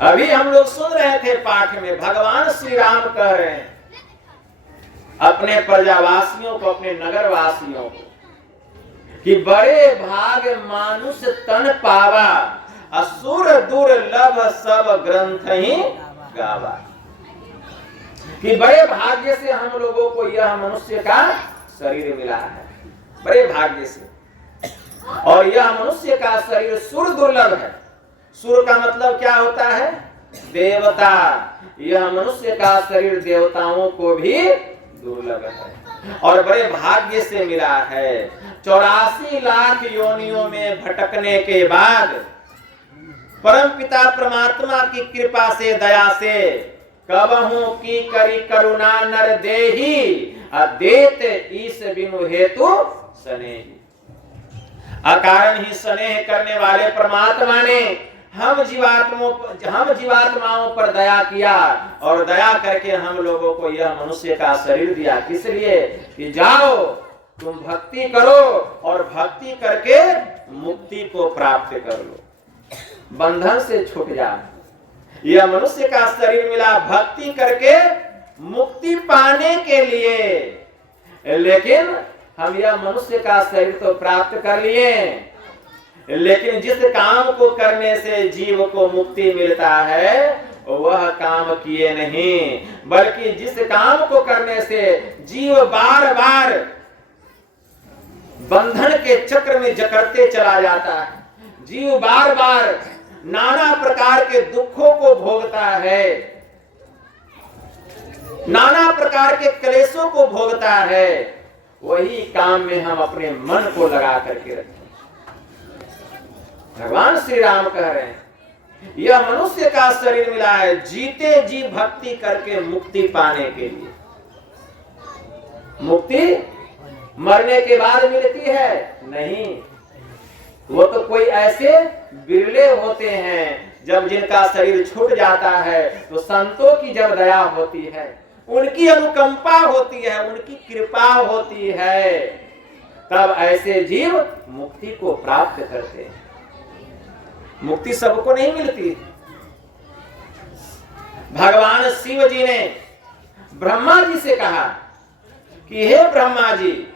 अभी हम लोग सुन रहे थे पाठ में, भगवान श्री राम कह रहे हैं अपने प्रजावासियों को, अपने नगरवासियों को, कि बड़े भाग मानुष तन पावा, असुर दुर्लभ सब ग्रंथ ही गावा। कि बड़े भाग्य से हम लोगों को यह मनुष्य का शरीर मिला है, बड़े भाग्य से। और यह मनुष्य का शरीर सुर दुर्लभ है। सुर का मतलब क्या होता है? देवता। यह मनुष्य का शरीर देवताओं को भी दुर्लभ है और बड़े भाग्य से मिला है। 84 लाख योनियों में भटकने के बाद परमपिता परमात्मा की कृपा से, दया से, कबहू की करी करुणा नर देही, अदेत ईस बिनु हेतु स्नेही। अकारण ही स्नेह करने वाले परमात्मा ने हम जीवात्माओं पर दया किया और दया करके हम लोगों को यह मनुष्य का शरीर दिया। किस लिए? कि जाओ तुम भक्ति करो और भक्ति करके मुक्ति को प्राप्त कर लो, बंधन से छूट जाओ। यह मनुष्य का शरीर मिला भक्ति करके मुक्ति पाने के लिए। लेकिन हम यह मनुष्य का शरीर तो प्राप्त कर लिए, लेकिन जिस काम को करने से जीव को मुक्ति मिलता है वह काम किए नहीं, बल्कि जिस काम को करने से जीव बार बार बंधन के चक्र में जकड़ते चला जाता है, जीव बार बार नाना प्रकार के दुखों को भोगता है, नाना प्रकार के क्लेशों को भोगता है, वही काम में हम अपने मन को लगा करके रखें। भगवान श्री राम कह रहे हैं यह मनुष्य का शरीर मिला है जीते जी भक्ति करके मुक्ति पाने के लिए। मुक्ति मरने के बाद मिलती है? नहीं, वो तो कोई ऐसे बिरले होते हैं जब जिनका शरीर छूट जाता है तो संतों की जब दया होती है, उनकी अनुकंपा होती है, उनकी कृपा होती है, तब ऐसे जीव मुक्ति को प्राप्त करते हैं। मुक्ति सबको नहीं मिलती। भगवान शिव जी ने ब्रह्मा जी से कहा कि हे ब्रह्मा जी,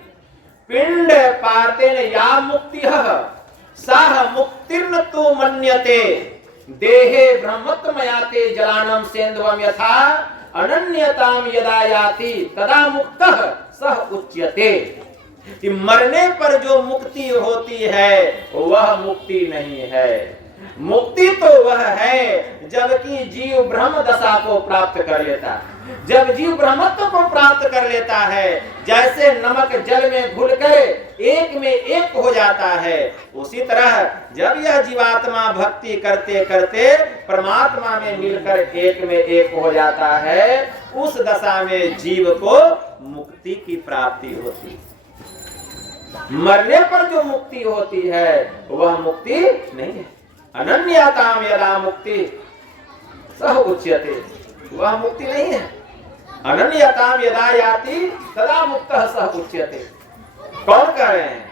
पिंड पातेन या मुक्ति साह मुक्तिर्न तु मन्यते, देहे ब्रह्मत्वमयाते जलानम सेंधवम यथा अनन्यताम यदा याति तदा मुक्तः सह उच्यते। कि मरने पर जो मुक्ति होती है वह मुक्ति नहीं है। मुक्ति तो वह है जबकि जीव ब्रह्म दशा को प्राप्त कर लेता है, जब जीव ब्रह्मत्व को प्राप्त कर लेता है, जैसे नमक जल में घुलकर एक में एक हो जाता है, उसी तरह जब यह जीवात्मा भक्ति करते करते परमात्मा में मिलकर एक में एक हो जाता है, उस दशा में जीव को मुक्ति की प्राप्ति होती है। मरने पर जो मुक्ति होती है वह मुक्ति नहीं है। अनन्यताम यदा मुक्ति सह उच्यते, वह मुक्ति नहीं है। अनन्यताम यदा याति तदा मुक्तः सह उच्यते। कौन कह रहे हैं?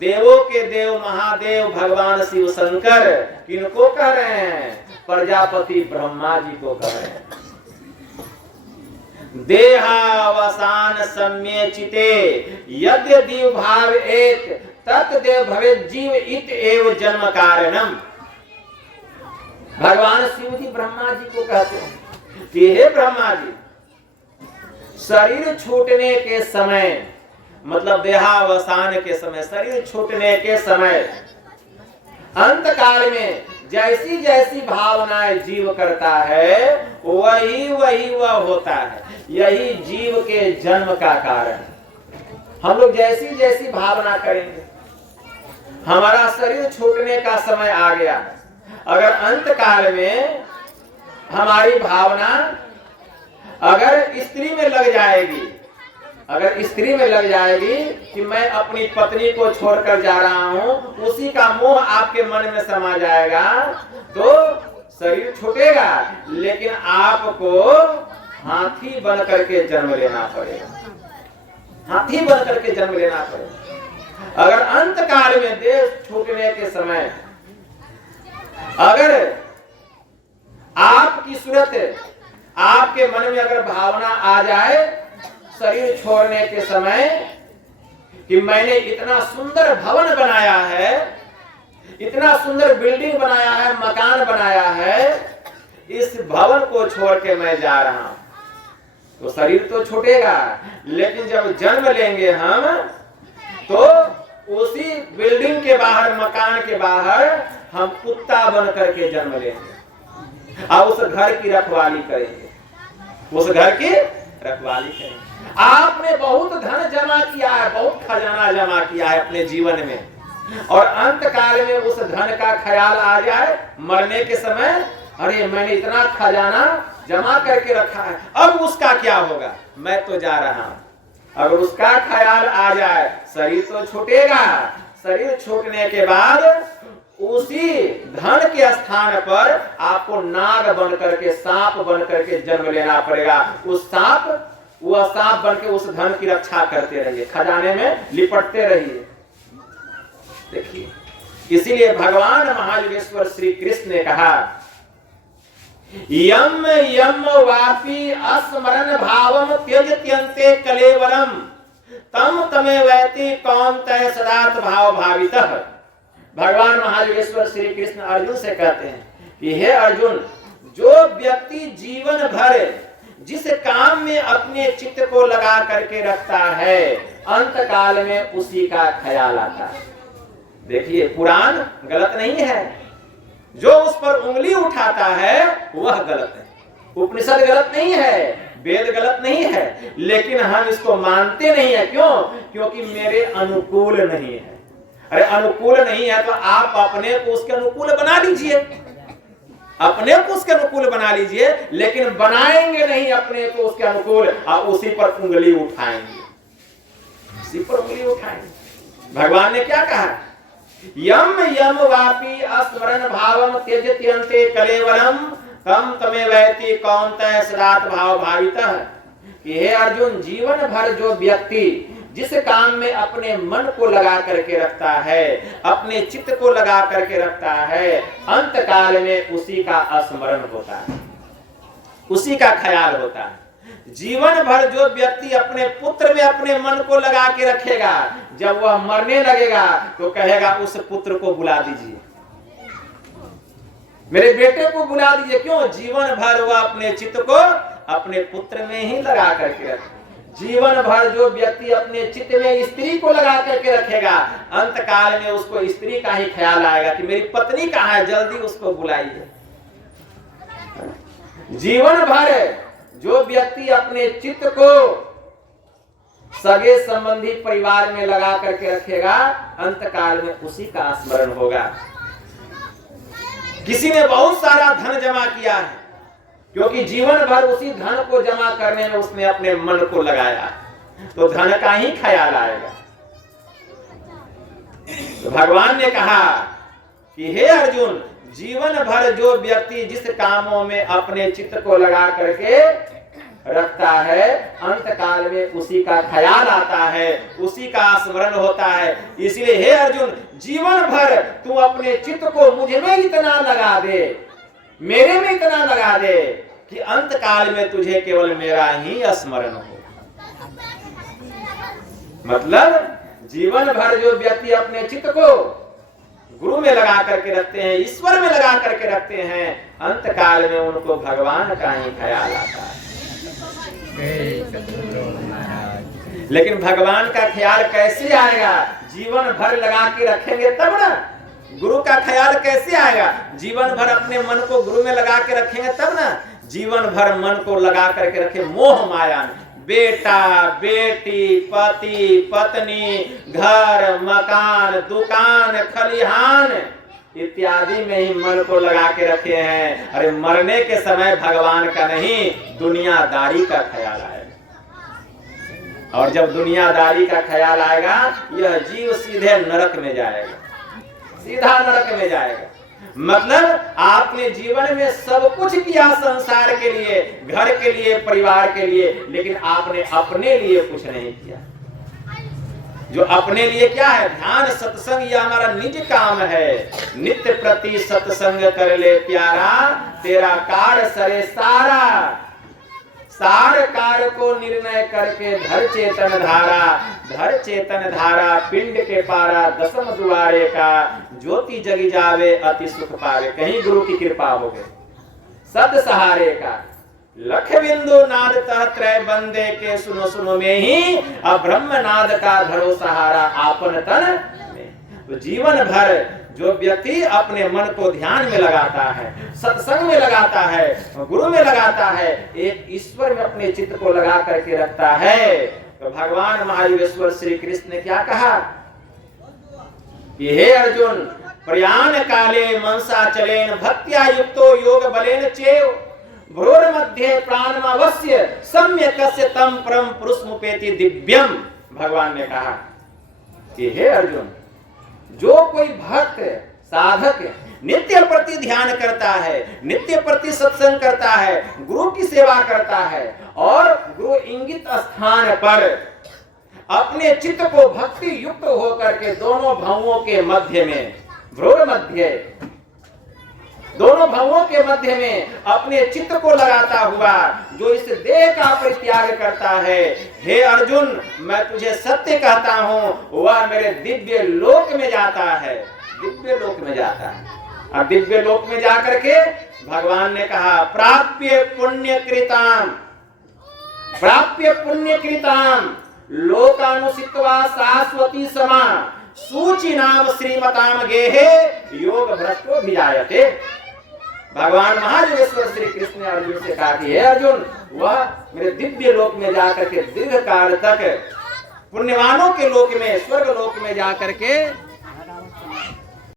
देवों के देव महादेव भगवान शिव शंकर किनको कह रहे हैं? प्रजापति ब्रह्मा जी को कह रहे हैं। देहावसान सम्यचिते यद्यदि भाव एक तत्देव भवेत् जीव इत एव जन्म कारणम। भगवान शिव जी ब्रह्मा जी को कहते हैं कि हे ब्रह्मा जी, शरीर छूटने के समय, मतलब देहावसान के समय, शरीर छूटने के समय, अंत काल में जैसी जैसी भावनाएं जीव करता है वही वही वह होता है। यही जीव के जन्म का कारण है। हम लोग जैसी जैसी भावना करेंगे, हमारा शरीर छूटने का समय आ गया, अगर अंत काल में हमारी भावना अगर स्त्री में लग जाएगी, अगर स्त्री में लग जाएगी कि मैं अपनी पत्नी को छोड़कर जा रहा हूं, उसी का मोह आपके मन में समा जाएगा, तो शरीर छूटेगा, लेकिन आपको हाथी बन करके जन्म लेना पड़ेगा, हाथी बन करके जन्म लेना पड़ेगा। अगर अंत काल में देह छूटने के समय अगर आपकी सूरत, आपके मन में अगर भावना आ जाए शरीर छोड़ने के समय कि मैंने इतना सुंदर भवन बनाया है, इतना सुंदर बिल्डिंग बनाया है, मकान बनाया है, इस भवन को छोड़ के मैं जा रहा हूं, तो शरीर तो छूटेगा। लेकिन जब जन्म लेंगे हम तो उसी बिल्डिंग के बाहर, मकान के बाहर हम कुत्ता बन करके जन्म लेंगे और उस घर की रखवाली करेंगे, उस घर की रखवाली करेंगे। आपने बहुत धन जमा किया है, बहुत खजाना जमा किया है अपने जीवन में, और अंत काल में उस धन का ख्याल आ जाए मरने के समय, अरे मैंने इतना खजाना जमा करके रखा है, अब उसका क्या होगा, मैं तो जा रहा हूं। अगर उसका ख्याल आ जाए शरीर तो छूटेगा, शरीर छूटने के बाद उसी धन के स्थान पर आपको नाग बन करके, सांप बन करके जन्म लेना पड़ेगा। उस सांप, वह सांप बन के उस धन की रक्षा करते रहिए, खजाने में लिपटते रहिए। देखिए, इसीलिए भगवान महायोगेश्वर श्री कृष्ण ने कहा, यम यम वापी अस्मरण भावम त्यजत्यन्ते कलेवरम तम तमे वैति कौन्तेय सदार्थ भाव भावितः। भगवान महायोगेश्वर श्री कृष्ण अर्जुन से कहते हैं कि हे अर्जुन, जो व्यक्ति जीवन भर जिस काम में अपने चित्त को लगा करके रखता है, अंत काल में उसी का ख्याल आता है। देखिए, पुराण गलत नहीं है, जो उस पर उंगली उठाता है वह गलत है। उपनिषद गलत नहीं है, वेद गलत नहीं है, लेकिन हम इसको मानते नहीं है। क्यों? क्योंकि मेरे अनुकूल नहीं है। अरे अनुकूल नहीं है तो आप अपने को उसके अनुकूल बना लीजिए, अपने को उसके अनुकूल बना लीजिए, लेकिन बनाएंगे नहीं अपने को उसके अनुकूल और उसी पर उंगली उठाएंगे, उसी पर उंगली उठाएंगे। भगवान ने क्या कहा, यम यम वापी अस्मरण भावम त्यजत्यन्ते कलेवरम तम तमे वैति कौन्तेय सदार्थ भाव भावितः। कि हे अर्जुन, जीवन भर जो व्यक्ति जिस काम में अपने मन को लगा करके रखता है, अपने चित्त को लगा करके रखता है, अंत काल में उसी का स्मरण होता है, उसी का ख्याल होता है। जीवन भर जो व्यक्ति अपने पुत्र में अपने मन को लगा के रखेगा, जब वह मरने लगेगा तो कहेगा उस पुत्र को बुला दीजिए, मेरे बेटे को बुला दीजिए। क्यों? जीवन भर वह अपने चित्त को अपने पुत्र में ही लगा करके रखे। जीवन भर जो व्यक्ति अपने चित्त में स्त्री को लगा करके रखेगा, अंत काल में उसको स्त्री का ही ख्याल आएगा कि मेरी पत्नी कहाँ है, जल्दी उसको बुलाइए। जीवन भर जो व्यक्ति अपने चित्त को सगे संबंधी परिवार में लगा करके रखेगा, अंत काल में उसी का स्मरण होगा। किसी ने बहुत सारा धन जमा किया है, क्योंकि जीवन भर उसी धन को जमा करने में उसने अपने मन को लगाया, तो धन का ही ख्याल आएगा। तो भगवान ने कहा कि हे अर्जुन, जीवन भर जो व्यक्ति जिस कामों में अपने चित्त को लगा करके रखता है, अंत काल में उसी का ख्याल आता है, उसी का स्मरण होता है। इसलिए हे अर्जुन, जीवन भर तू अपने चित्त को मुझ में इतना लगा दे, मेरे में इतना लगा दे कि अंत काल में तुझे केवल मेरा ही स्मरण हो। मतलब जीवन भर जो व्यक्ति अपने चित्त को गुरु में लगा करके रखते हैं, ईश्वर में लगा करके रखते हैं, अंत काल में उनको भगवान का ही ख्याल आता है। लेकिन भगवान का ख्याल कैसे आएगा? जीवन भर लगा के रखेंगे तब ना। गुरु का ख्याल कैसे आएगा? जीवन भर अपने मन को गुरु में लगा के रखेंगे तब ना। जीवन भर मन को लगा करके रखे मोह माया में, बेटा बेटी, पति पत्नी, घर मकान, दुकान खलिहान इत्यादि में ही मन को लगा के रखे हैं। अरे मरने के समय भगवान का नहीं, दुनियादारी का ख्याल आएगा। और जब दुनियादारी का ख्याल आएगा, यह जीव सीधे नरक में जाएगा, सीधा नरक में जाएगा। मतलब आपने जीवन में सब कुछ किया संसार के लिए, घर के लिए, परिवार के लिए, लेकिन आपने अपने लिए कुछ नहीं किया। जो अपने लिए क्या है, ध्यान सत्संग यह हमारा निज काम है। नित्य प्रति सत्संग कर ले प्यारा, तेरा कार सरे सारा। सार कार को निर्णय करके धर चेतन धारा। धर चेतन धारा पिंड के पारा, दसम दुआरे का ज्योति जगी जावे अति सुख पावे। कहीं गुरु की कृपा हो गई। सद सहारे का लख बिंदु नाद तह त्रय बंदे के, सुनो सुनो में ही अब ब्रह्म नाद का धरो सहारा आपन तन में। तो जीवन भर जो व्यक्ति अपने मन को ध्यान में लगाता है, सत्संग में लगाता है, गुरु में लगाता है, एक ईश्वर में अपने चित्त को लगा करके रखता है, तो भगवान महायोगेश्वर श्री कृष्ण ने क्या कहा कि हे अर्जुन, प्रयाण काले मनसा चलेन भक्त्या युक्तो योग बलेन चेव भ्रूर मध्य प्राणमवस्य सम्यकस्य तम परम पुरुषमुपेति दिव्यम। भगवान ने कहा कि हे अर्जुन, जो कोई भक्त साधक नित्य प्रति ध्यान करता है, नित्य प्रति सत्संग करता है, गुरु की सेवा करता है और गुरु इंगित स्थान पर अपने चित्त को भक्ति युक्त होकर के दोनों भवों के मध्य में, भ्रूर मध्य, दोनों भवों के मध्य में अपने चित्त को लगाता हुआ जो इस देह का परित्याग करता है, हे अर्जुन, मैं तुझे सत्य कहता हूं, वह मेरे दिव्य लोक में जाता है। दिव्य लोक में जाता है। और दिव्य लोक में जाकर के भगवान ने कहा प्राप्य पुण्य कृताम, प्राप्य पुण्य कृताम लोकानुसित्वा शाश्वती समा सूचि नाम श्रीमताम गेहे योग भ्रष्टो भिजायते। भगवान महायोगेश्वर श्री कृष्ण ने अर्जुन से कहा कि हे अर्जुन, वह मेरे दिव्य लोक में जाकर के दीर्घ काल तक पुण्यवानों के लोक में, स्वर्ग लोक में जाकर के